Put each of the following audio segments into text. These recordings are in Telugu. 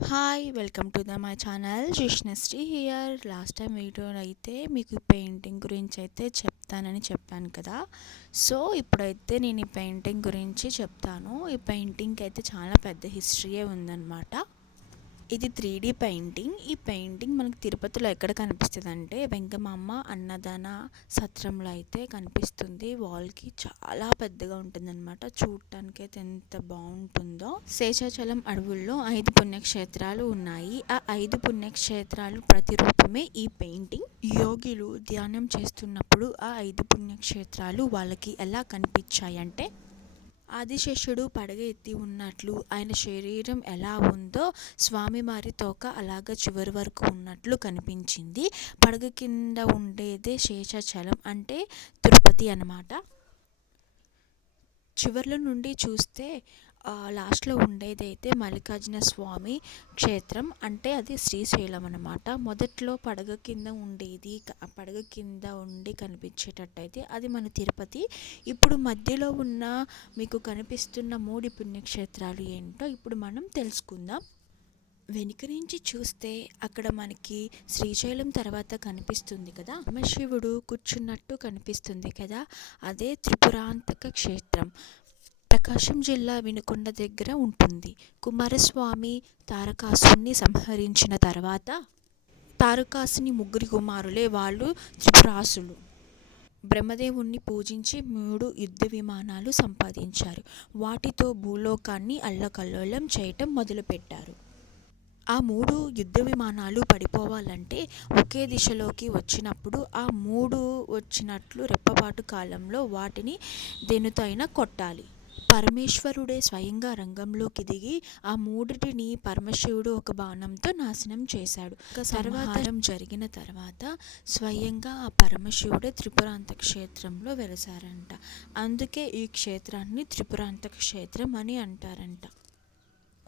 Hi welcome to the my channel Jishnasri here last time వీడియోలో అయితే మీకు పెయింటింగ్ గురించి అయితే చెప్తానని చెప్పాను కదా. సో ఇప్పుడైతే నేను ఈ పెయింటింగ్ గురించి చెప్తాను. ఈ పెయింటింగ్కి అయితే చాలా పెద్ద హిస్టరీయే ఉందన్నమాట. ఇది త్రీ డీ పెయింటింగ్. ఈ పెయింటింగ్ మనకి తిరుపతిలో ఎక్కడ కనిపిస్తుంది అంటే వెంకమమ్మ అన్నదాన సత్రంలో అయితే కనిపిస్తుంది. వాల్కి చాలా పెద్దగా ఉంటుందన్నమాట. చూడటానికి అయితే ఎంత బాగుంటుందో. శేషాచలం అడవుల్లో ఐదు పుణ్యక్షేత్రాలు ఉన్నాయి. ఆ ఐదు పుణ్యక్షేత్రాలు ప్రతిరూపమే ఈ పెయింటింగ్. యోగిలు ధ్యానం చేస్తున్నప్పుడు ఆ ఐదు పుణ్యక్షేత్రాలు వాళ్ళకి ఎలా కనిపించాయంటే ఆదిశేషుడు పడగ ఎత్తి ఉన్నట్లు ఆయన శరీరం ఎలా ఉందో స్వామివారి తోక అలాగ చివరి వరకు ఉన్నట్లు కనిపించింది. పడగ కింద ఉండేదే శేషాచలం అంటే తిరుపతి అన్నమాట. చివర్ల నుండి చూస్తే లాస్ట్లో ఉండేదైతే మల్లికార్జున స్వామి క్షేత్రం అంటే అది శ్రీశైలం అనమాట మొదట్లో పడగ కింద ఉండేది పడగ కింద ఉండి కనిపించేటట్టయితే అది మన తిరుపతి. ఇప్పుడు మధ్యలో ఉన్న మీకు కనిపిస్తున్న మూడు పుణ్యక్షేత్రాలు ఏంటో ఇప్పుడు మనం తెలుసుకుందాం. వెనుక నుంచి చూస్తే అక్కడ మనకి శ్రీశైలం తర్వాత కనిపిస్తుంది కదా? శివుడు కూర్చున్నట్టు కనిపిస్తుంది కదా? అదే త్రిపురాంతక క్షేత్రం. ప్రకాశం జిల్లా వినుకొండ దగ్గర ఉంటుంది. కుమారస్వామి తారకాసుని సంహరించిన తర్వాత తారకాసుని ముగ్గురి కుమారులే వాళ్ళు త్రిపురాసులు. బ్రహ్మదేవుణ్ణి పూజించి మూడు యుద్ధ విమానాలు సంపాదించారు. వాటితో భూలోకాన్ని అల్లకల్లోలం చేయటం మొదలుపెట్టారు. ఆ మూడు యుద్ధ విమానాలు పడిపోవాలంటే ఒకే దిశలోకి వచ్చినప్పుడు ఆ మూడు వచ్చినట్లు రెప్పపాటు కాలంలో వాటిని దెనుతైన కొట్టాలి. పరమేశ్వరుడే స్వయంగా రంగంలోకి దిగి ఆ మూడిటిని పరమశివుడు ఒక బాణంతో నాశనం చేశాడు. సర్వాధారం జరిగిన తర్వాత స్వయంగా ఆ పరమశివుడే త్రిపురాంత క్షేత్రంలో వెలిసారంట. అందుకే ఈ క్షేత్రాన్ని త్రిపురాంత క్షేత్రం అని అంటారంట.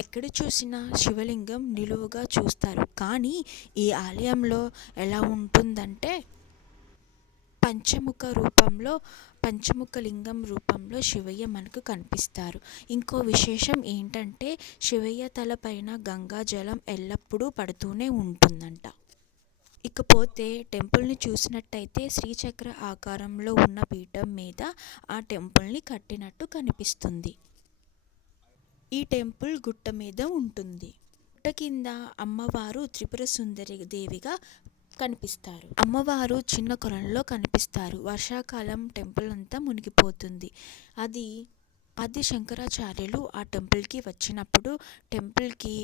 ఎక్కడ చూసినా శివలింగం నిలువుగా చూస్తారు. కానీ ఈ ఆలయంలో ఎలా ఉంటుందంటే పంచముఖ రూపంలో పంచముఖ లింగం రూపంలో శివయ్య మనకు కనిపిస్తారు. ఇంకో విశేషం ఏంటంటే శివయ్య తలపైన గంగా జలం ఎల్లప్పుడూ పడుతూనే ఉంటుందంట. ఇకపోతే టెంపుల్ని చూసినట్టయితే శ్రీచక్ర ఆకారంలో ఉన్న పీఠం మీద ఆ టెంపుల్ని కట్టినట్టు కనిపిస్తుంది. ఈ టెంపుల్ గుట్ట మీద ఉంటుంది. గుట్ట కింద అమ్మవారు త్రిపుర సుందరి దేవిగా కనిపిస్తారు. అమ్మవారు చిన్న కొలంలో కనిపిస్తారు. వర్షాకాలం టెంపుల్ అంతా మునిగిపోతుంది. అది ఆది శంకరాచార్యులు ఆ టెంపుల్కి వచ్చినప్పుడు టెంపుల్కి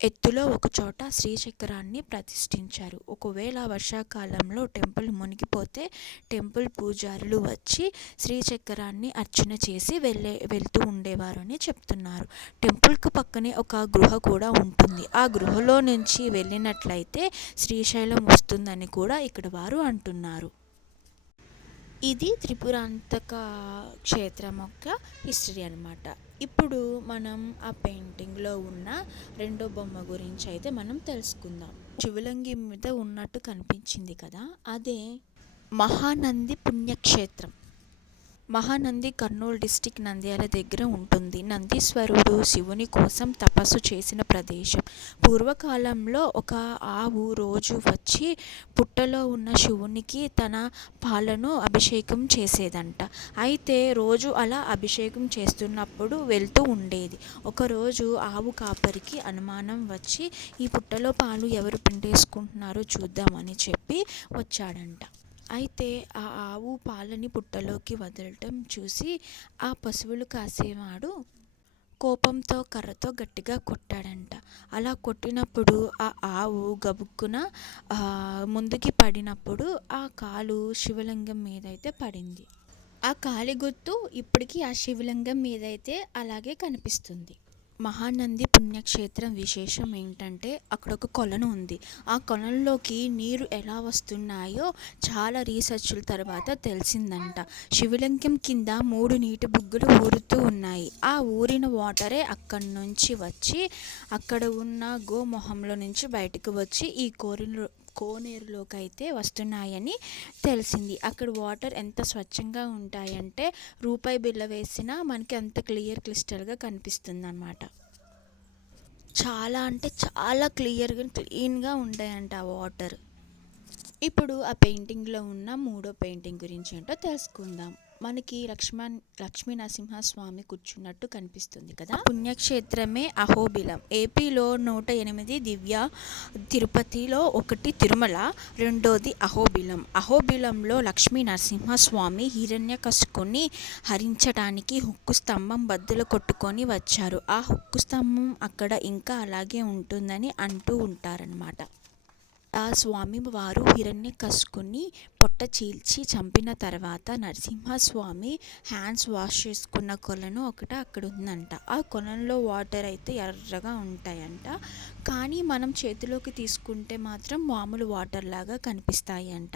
ఎత్తులో ఒకచోట శ్రీచక్రాన్ని ప్రతిష్ఠించారు. ఒకవేళ వర్షాకాలంలో టెంపుల్ మునిగిపోతే టెంపుల్ పూజారులు వచ్చి శ్రీచక్రాన్ని అర్చన చేసి వెళ్ళే వెళ్తూ ఉండేవారు అని చెప్తున్నారు. టెంపుల్కు పక్కనే ఒక గృహ కూడా ఉంటుంది. ఆ గృహలో నుంచి వెళ్ళినట్లయితే శ్రీశైలం వస్తుందని కూడా ఇక్కడ వారు అంటున్నారు. ఇది త్రిపురాంతక క్షేత్రం యొక్క హిస్టరీ అనమాట ఇప్పుడు మనం ఆ పెయింటింగ్లో ఉన్న రెండో బొమ్మ గురించి అయితే మనం తెలుసుకుందాం. శివలింగి మీద ఉన్నట్టు కనిపించింది కదా అదే మహానంది పుణ్యక్షేత్రం. మహానంది కర్నూలు డిస్టిక్ నంద్యాల దగ్గర ఉంటుంది. నందీశ్వరుడు శివుని కోసం తపస్సు చేసిన ప్రదేశం. పూర్వకాలంలో ఒక ఆవు రోజు వచ్చి పుట్టలో ఉన్న శివునికి తన పాలను అభిషేకం చేసేదంట. అయితే రోజు అలా అభిషేకం చేస్తున్నప్పుడు వెళ్తూ ఉండేది. ఒకరోజు ఆవు కాపరికి అనుమానం వచ్చి ఈ పుట్టలో పాలు ఎవరు పిండేసుకుంటున్నారో చూద్దామని చెప్పి వచ్చాడంట. అయితే ఆ ఆవు పాలని పుట్టలోకి వదలటం చూసి ఆ పశువులు కాసేవాడు కోపంతో కర్రతో గట్టిగా కొట్టాడంట. అలా కొట్టినప్పుడు ఆ ఆవు గబుక్కున ముందుకి పడినప్పుడు ఆ కాలు శివలింగం మీద అయితే పడింది. ఆ కాలి గుర్తు ఇప్పటికీ ఆ శివలింగం మీద అయితే అలాగే కనిపిస్తుంది. మహానంది పుణ్యక్షేత్రం విశేషం ఏంటంటే అక్కడ ఒక కొలను ఉంది. ఆ కొలంలోకి నీరు ఎలా వస్తున్నాయో చాలా రీసెర్చ్ల తర్వాత తెలిసిందంట. శివలింగం కింద మూడు నీటి బుగ్గులు ఊరుతూ ఉన్నాయి. ఆ ఊరిన వాటరే అక్కడి నుంచి వచ్చి అక్కడ ఉన్న గోమొహంలో నుంచి బయటకు వచ్చి ఈ కోరిన కోనేరులోకి అయితే వస్తున్నాయని తెలిసింది. అక్కడ వాటర్ ఎంత స్వచ్ఛంగా ఉంటాయంటే రూపాయి బిళ్ళ వేసినా మనకి అంత క్లియర్ క్లిస్టల్గా కనిపిస్తుంది అన్నమాట చాలా అంటే చాలా క్లియర్గా క్లీన్గా ఉంటాయంట ఆ వాటర్. ఇప్పుడు ఆ పెయింటింగ్లో ఉన్న మూడో పెయింటింగ్ గురించి ఏంటో తెలుసుకుందాం. మనకి లక్ష్మణ్ లక్ష్మీ నరసింహస్వామి కూర్చున్నట్టు కనిపిస్తుంది కదా? పుణ్యక్షేత్రమే అహోబిలం. ఏపీలో నూట ఎనిమిది దివ్య తిరుపతిలో ఒకటి తిరుమల రెండోది అహోబిలం. అహోబిలంలో లక్ష్మీ నరసింహస్వామి హిరణ్యకశిపుని హరించడానికి హుక్కు స్తంభం బద్దలు కొట్టుకొని వచ్చారు. ఆ హుక్కు స్తంభం అక్కడ ఇంకా అలాగే ఉంటుందని అంటూ ఉంటారనమాట ఆ స్వామి వారు హిరణ్య కసుకుని పొట్ట చీల్చి చంపిన తర్వాత నరసింహస్వామి హ్యాండ్స్ వాష్ చేసుకున్న కొలను ఒకటి అక్కడ ఉందంట ఆ కొలంలో వాటర్ అయితే ఎర్రగా ఉంటాయంట. కానీ మనం చేతిలోకి తీసుకుంటే మాత్రం మామూలు వాటర్ లాగా కనిపిస్తాయి అంట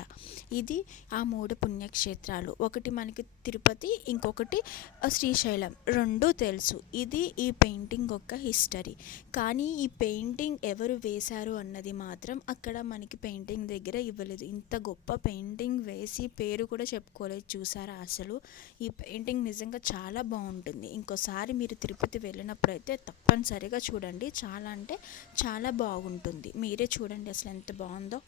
ఇది ఆ మూడు పుణ్యక్షేత్రాలు. ఒకటి మనకి తిరుపతి ఇంకొకటి శ్రీశైలం. రెండు తెలుసు. ఇది ఈ పెయింటింగ్ యొక్క హిస్టరీ. కానీ ఈ పెయింటింగ్ ఎవరు వేశారు అన్నది మాత్రం అక్కడ మనకి పెయింటింగ్ దగ్గర ఇవ్వలేదు. ఇంత గొప్ప పెయింట్ పెయింటింగ్ వేసి పేరు కూడా చెప్పుకోలేదు చూసారా అసలు. ఈ పెయింటింగ్ నిజంగా చాలా బాగుంటుంది. ఇంకోసారి మీరు తిరుపతి వెళ్ళినప్పుడు అయితే తప్పనిసరిగా చూడండి. చాలా అంటే చాలా బాగుంటుంది. మీరే చూడండి అసలు ఎంత బాగుందో.